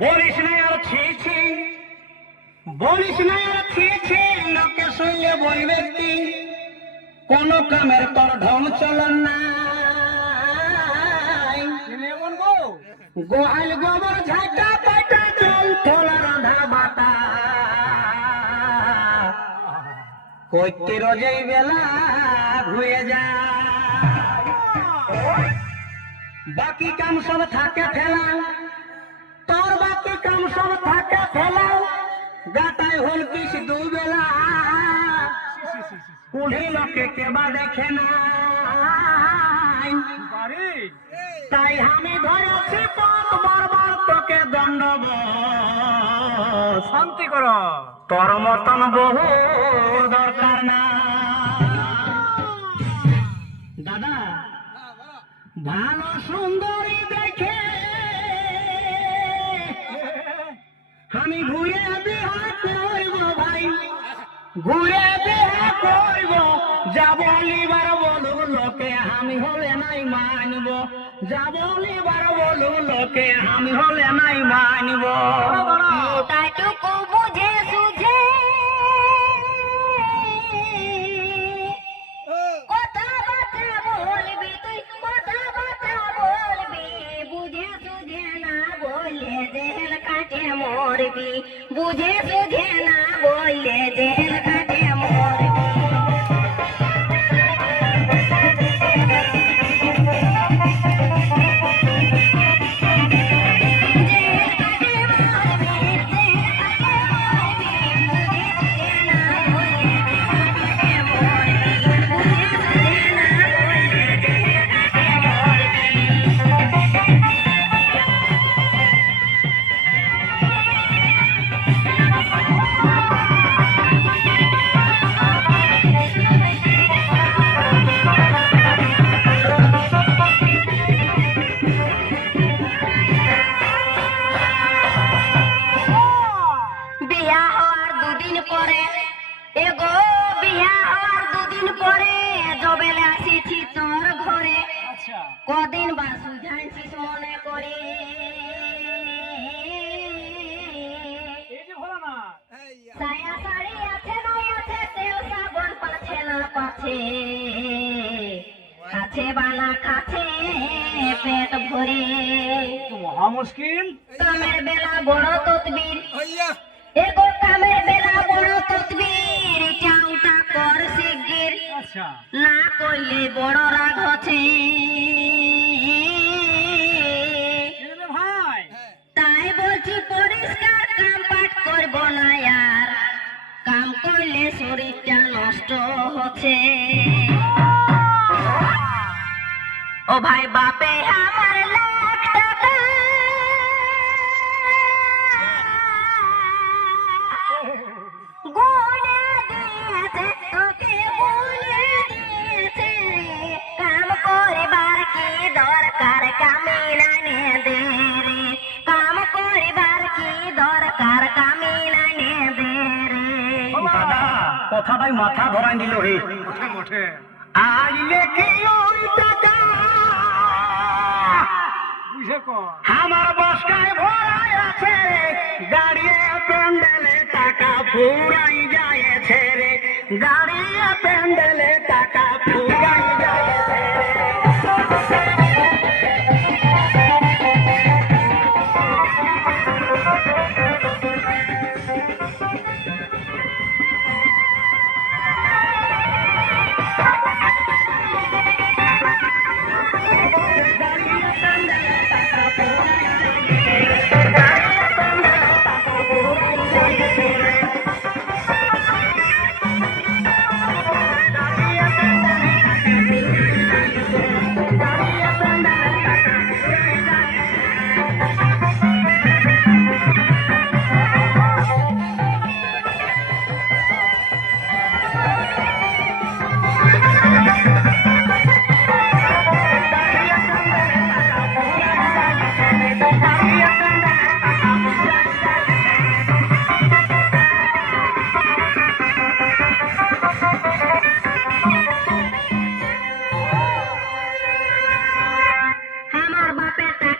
বলিস না আর ছি, বলিস না আর ছি, লোকে শুনলে বলবে কি কোন কামের তোর ঢং চলন নাই। গোহাল গোবর ঝাঁটা পাটা জল থলা রাধা বাটা কইতে রোজই বেলা ঘুরে যায়। বাকি কাম সব থাকে ফেলা, তোর বাকি কাম সব থাকে ফেলা, গাতায় হল কিস দুবেলা কুড়ি লোকে কেবা দেখে না। তাই আমি ধরেছি পথ বারবার তোকে দণ্ডব শান্তি কর, তোর মতন বহু দরকার না। দাদা ভালো সুন্দরী দেখে আমি ঘুরে বিহা করব ভাই, ঘুরে বিহা করব, যাব লিবার বলু লোকে আমি হলে নাই মানব, যাব লিবার বলু লোকে আমি হলে নাই মানব। তাইটুকু বুঝে সুঝে কথাবার্তা বলবি, তুই কথাবার্তা বলবি, বুঝে সুঝে না বললে জেল কাটে মরবি, বুঝে সুঝে না বললে জেল কাটে মরবি। বিয়া হওয়ার দুদিন পরে, এগো বিয়া হওয়ার দুদিন পরে জবেলে আসিছি তোর ঘরে, কদিন বা সুঝাইছিস মনে করে। সায়া শাড়ি আছে নয় আছে, তেল সাবন পাছে না পাছে, খাছে বানা খাছে পেট ভরে। মহা মুশকিল। কামের বেলা বড় তদবির, এগো কামের বেলা বড় তদবির, চাউটা কর শিগগির, না করলে বড় রাগ হচ্ছে। তাই বলছি পরিষ্কার কাম পাঠ করবো না আর, কাম করলে শরীরটা নষ্ট হচ্ছে। ও ভাই বাপে আমার লাখ টাকা গুনে দিয়েছে, তোকে গুনে দিয়েছে, কাম করিবার কি দরকার কামিলানে দে রে, কাম করিবার কি দরকার কামিলানে দে রে। দাদা কথাটাই মাথা ধরাই দিল হে। আইলে কি ওই টাকা আমার বসকায় ভরাই আছে, গাড়িয়ে প্যান্ডেলে টাকা ফুরাই যায়ছে রে, গাড়িয়ে প্যান্ডেলে টাকা ফুরাই যায়ছে রে। আমার বাপে